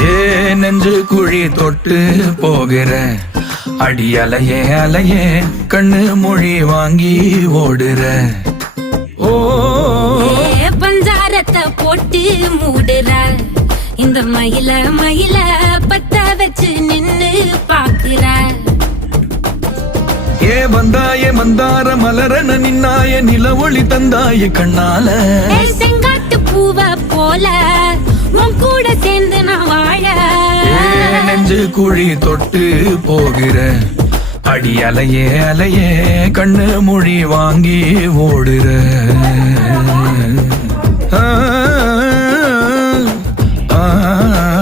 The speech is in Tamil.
ஏ நெஞ்சு குழி தொட்டு போகிற அடி அலையே அலையே கண்ணு மொழி வாங்கி ஓடுற. ஓ பஞ்சாரத்தை போட்டு மூடுற இந்த மயில மயில பத்த வச்சு நின்னு பாக்குற. ஏ வந்தாய மந்தார மலரன நின்னாய நில ஒளி தந்தாய கண்ணால. செங்காட்டு பூவ போல உன் கூட சேர்ந்து நான் வாழ. நெஞ்சு குழி தொட்டு போகிற அடி அலையே அலையே கண்ணு மொழி வாங்கி ஓடுற. ஆ ஆ